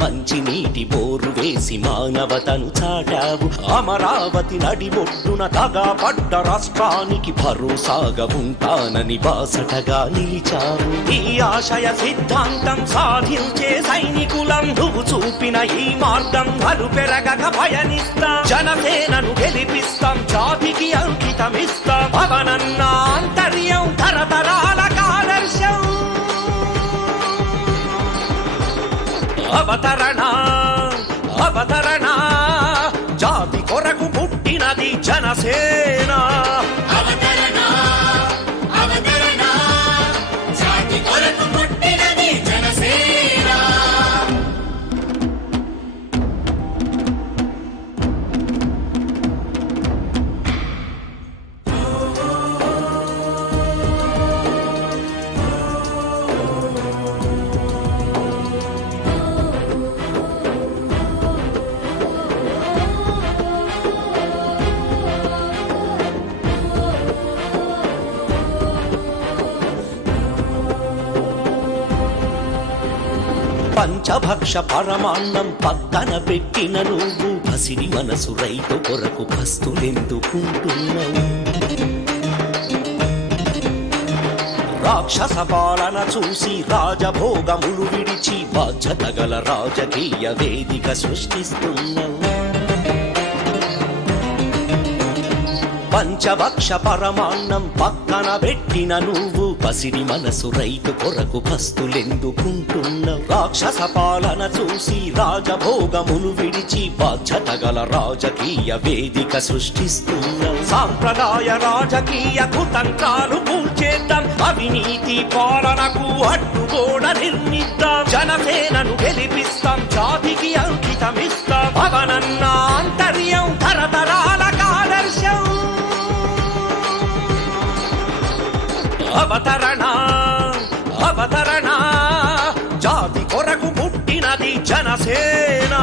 మంచి నీటి బోరు వేసి మానవతను చాటావు. అమరావతి నడిబొడ్డున తగబడ్డ రాష్ట్రానికి భరోసాగా ఉంటానని బాసటగా నిలిచావు. ఈ ఆశయ సిద్ధాంతం సాధించే సైనికులం నువ్వు చూపిన ఈ మార్గం అలు పెరగక పయనిస్తాం. జనసేనను గెలిపిస్తాం, జాతికి అంకితమిస్తాం. పవనన్న ఆంతర్యం తరతరాలకు ఆదర్శం. అవతరణ అవతరణ జాతి కొరకు పుట్టినది జనసేన. అవతరణ అవతరణ జాతి కొరకు పుట్టినది జనసేన. పంచభక్ష పరమాన్నం పక్కన పెట్టిన నువ్వు పసిడి మనసు రైతు కొరకు పస్తులెందుకుంటున్నావు. రాక్షస పాలన చూసి రాజభోగములు విడిచి బాధ్యత గల రాజకీయ వేదిక సృష్టిస్తున్నావు. పంచభక్ష పరమాన్నం పక్కన పెట్టిన నువ్వు పసిడి మనసు రైతు కొరకు పస్తులెందుకుంటున్నావు. రాక్షస పాలన చూసి రాజభోగములు విడిచి బాధ్యత గల రాజకీయ వేదిక సృష్టిస్తున్నావు. సాంప్రదాయ రాజకీయ కుతంత్రాలు కూల్చేద్దాం, అవినీతి పాలనకు అడ్డుగోడ నిర్మిద్దాం. జనసేనను గెలిపిస్తాం, జాతికి అంకితమిస్తాం. పవనన్న ఆంతర్యం తరతరాలకు ఆదర్శం. అవతరణ అవతరణ జాతి కొరకు పుట్టినది జనసేన.